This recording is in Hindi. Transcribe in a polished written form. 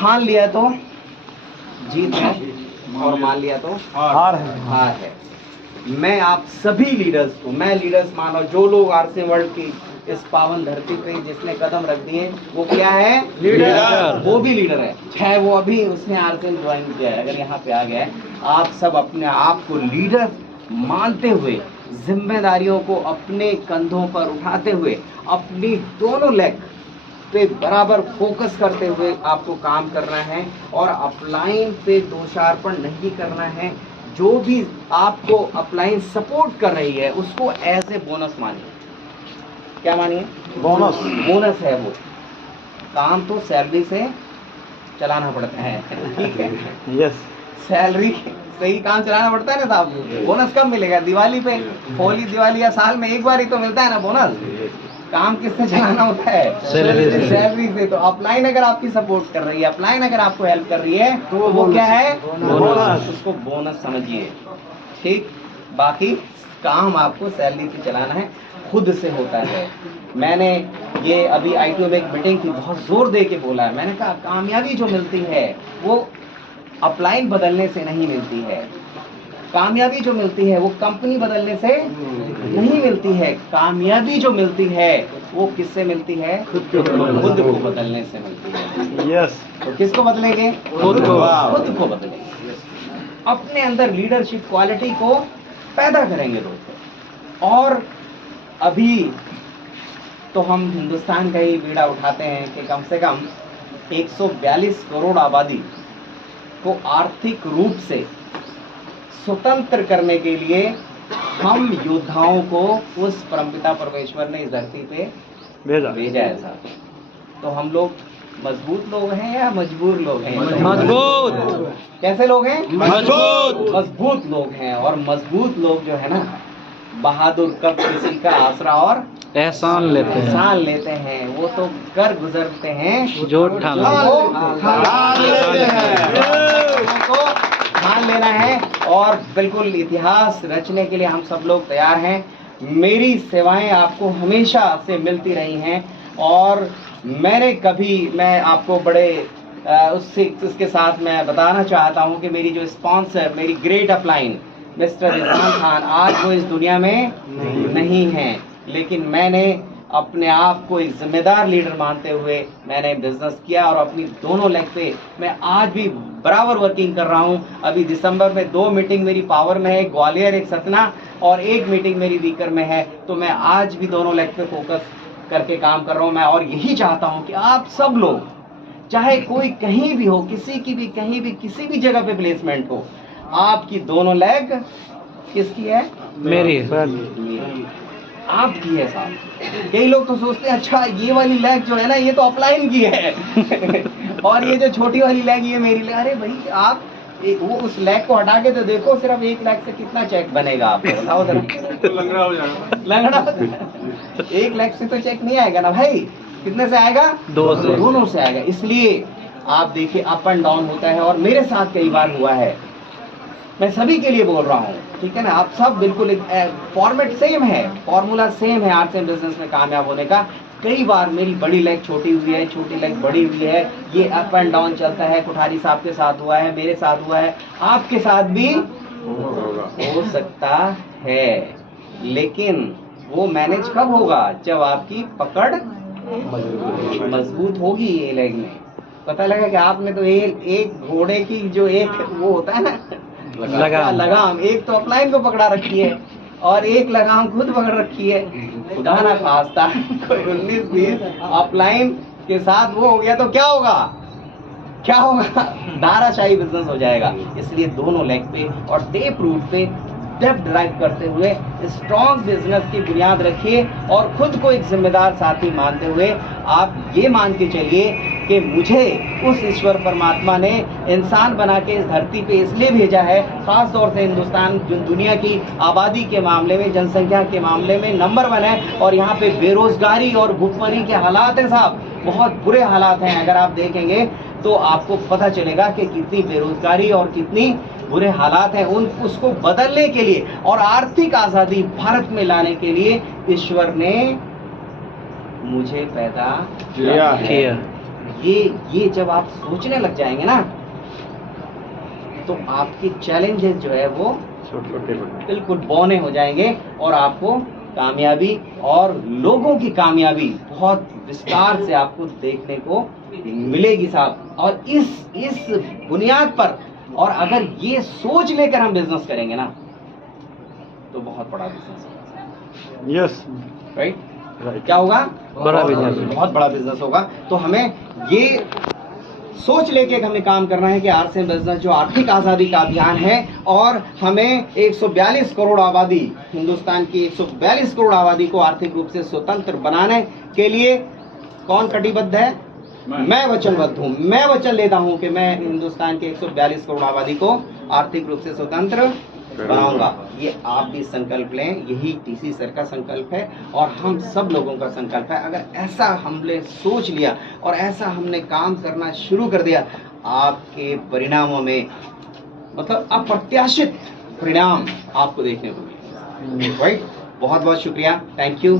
ठान लिया तो जीत है और मान लिया तो हार है। मैं आप सभी लीडर्स को, मैं लीडर्स मानो, जो लोग आरसी वर्ल्ड की इस पावन धरती पे जिसने कदम रख दिए वो क्या है? लीडर। वो भी लीडर है, चाहे वो अभी उसने आरसी ज्वाइन किया है, अगर यहाँ पे आ गया है। आप सब अपने आप को लीडर मानते हुए, जिम्मेदारियों को अपने कंधों पर उठाते हुए, अपनी दोनों लेग पे बराबर फोकस करते हुए आपको काम करना है और अपलाइन पे दोषारोपण नहीं करना है। जो भी आपको अपलाइन सपोर्ट कर रही है उसको एज ए बोनस मानिए। क्या मानिए? बोनस है वो। काम तो सैलरी से चलाना पड़ता है, ठीक है? यस। सैलरी से ही काम चलाना पड़ता है ना साहब। बोनस कब मिलेगा? दिवाली पे, होली दिवाली या साल में एक बार ही तो मिलता है ना बोनस। काम किससे चलाना होता है? सैलरी से। तो अपलाइन अगर आपकी सपोर्ट कर रही है, अपलाइन अगर आपको हेल्प कर रही है तो वो क्या है? बोनस। उसको बोनस समझिए, ठीक? बाकी काम आपको सैलरी से चलाना है, खुद से होता है। मैंने ये अभी ITO में एक मीटिंग थी, बहुत जोर दे के बोला है। मैंने कहा कामयाबी जो मिलती है वो अपलाइन बदलने से नहीं मिलती है। कामयाबी जो मिलती है वो कंपनी बदलने से नहीं मिलती है। कामयाबी जो मिलती है वो किससे मिलती है? खुद को बदलने से मिलती है। यस। तो किसको बदलेंगे? खुद को बदलेंगे। अपने अंदर लीडरशिप क्वालिटी को पैदा करेंगे दोस्तों। और अभी तो हम हिंदुस्तान का ही बीड़ा उठाते हैं कि कम से कम 142 करोड़ आबादी को आर्थिक रूप से स्वतंत्र करने के लिए हम योद्धाओं को उस परमपिता परमेश्वर ने इस धरती पे भेजा है साहब। तो हम लोग मजबूत लोग हैं या मजबूर लोग हैं? मजबूत। कैसे लोग हैं? मजबूत लोग हैं। और मजबूत लोग जो है ना, बहादुर कब किसी का आसरा और एहसान लेते हैं। वो तो कर गुजरते हैं जो ठान लेते हैं। ठान लेना है और बिल्कुल इतिहास रचने के लिए हम सब लोग तैयार हैं। मेरी सेवाएं आपको हमेशा से मिलती रही हैं और मैं आपको बड़े उसके साथ मैं बताना चाहता हूं कि मेरी जो स्पॉन्सर, मेरी great upline mister Rizwan Khan, आज वो इस दुनिया में नहीं हैं, लेकिन मैंने अपने आप को एक जिम्मेदार लीडर मानते हुए मैंने बिजनेस किया और अपनी दोनों लेग पे मैं आज भी बराबर वर्किंग कर रहा हूं। अभी दिसंबर में 2 मीटिंग मेरी पावर में है, ग्वालियर, एक सतना, और 1 मीटिंग मेरी वीकर में है। तो मैं आज भी दोनों लेग पे फोकस करके काम कर रहा हूं मैं। और यही चाहता हूं कि आप सब लोग, चाहे कोई कहीं भी हो, किसी की भी कहीं भी किसी भी जगह पे प्लेसमेंट हो, आपकी दोनों लेग किसकी है? मेरी। आपकी है साहब। कई लोग तो सोचते हैं अच्छा ये वाली लेग जो है ना ये तो अपलाइन की है और ये जो छोटी वाली लेग ये मेरी लेग। अरे भाई आप वो उस लेग को हटा के तो देखो, सिर्फ 1 लेग से कितना चेक बनेगा आपको, बताओ जरा। लंगड़ा हो जाएगा। 1 लेग से तो चेक नहीं आएगा ना भाई। कितने से आएगा? 2 से। दोनों से आएगा। इसलिए आप देखिए अप एंड डाउन होता है और मेरे साथ कई बार हुआ है। मैं सभी के लिए बोल रहा हूँ, ठीक है ना? आप सब बिल्कुल फॉर्मेट सेम है, फॉर्मूला सेम है आर्ट्स एंड बिजनेस में कामयाब होने का। कई बार मेरी बड़ी लेग छोटी हुई है, छोटी लेग बड़ी हुई है, ये अप एंड डाउन चलता है। कुठारी साहब के साथ हुआ है, मेरे साथ हुआ है, आपके साथ भी हो सकता है। लेकिन वो मैनेज कब होगा? जब आपकी पकड़ मजबूत होगी। ये लेग में पता लगा कि आपने तो एक घोड़े की जो एक वो होता है ना लगाम, एक तो अपलाइन को पकड़ा रखी है और एक लगाम खुद पकड़ रखी है। खुदा ना खास्ता कोई 19-20 अपलाइन के साथ वो हो गया तो क्या होगा? धाराशाही बिजनेस हो जाएगा। इसलिए दोनों लेग पे और टेप रूट पे डेप्थ ड्राइव करते हुए स्ट्रॉन्ग बिजनेस की बुनियाद रखिए और खुद को एक जिम्मेदार साथी मानते हुए आप ये मान के चलिए कि मुझे उस ईश्वर परमात्मा ने इंसान बना के इस धरती पे इसलिए भेजा है, खास तौर से हिंदुस्तान जो दुनिया की आबादी के मामले में, जनसंख्या के मामले में नंबर 1 है और यहाँ पे बेरोजगारी और भुखमरी के हालात हैं साहब, बहुत बुरे हालात हैं। अगर आप देखेंगे तो आपको पता चलेगा कि कितनी बेरोजगारी और कितनी बुरे हालात हैं। उसको बदलने के लिए और आर्थिक आजादी भारत में लाने के लिए ईश्वर ने मुझे पैदा किया। ये जब आप सोचने लग जाएंगे ना, तो आपके चैलेंजेस जो है वो बिल्कुल बौने हो जाएंगे और आपको कामयाबी और लोगों की कामयाबी बहुत विस्तार से आपको देखने को मिलेगी साहब। और इस बुनियाद पर, और अगर ये सोच लेकर हम बिजनेस करेंगे ना, तो बहुत बड़ा बिजनेस होगा। Yes, right? क्या होगा? बड़ा बिजनेस, बहुत बड़ा बिजनेस होगा। तो हमें ये सोच लेके हमें काम करना है कि आरसीएम बिजनेस जो आर्थिक आज़ादी का अभियान है, और हमें 142 करोड़ आबादी, हिंदुस्तान की 142 करोड़ आबादी को आर्थिक रूप से स्वतंत्र बनाने के लिए कौन कटिबद्ध है? मैं वचनबद्ध हूँ। मैं वचन लेता हूँ कि मैं हिंदुस्तान के 142 करोड़ आबादी को आर्थिक रूप से स्वतंत्र बनाऊंगा। ये आप भी संकल्प लें, यही टीसी सर का संकल्प है और हम सब लोगों का संकल्प है। अगर ऐसा हमने सोच लिया और ऐसा हमने काम करना शुरू कर दिया, आपके परिणामों में मतलब अप्रत्याशित परिणाम आपको देखने को मिलेंगे। राइट? बहुत बहुत शुक्रिया, थैंक यू।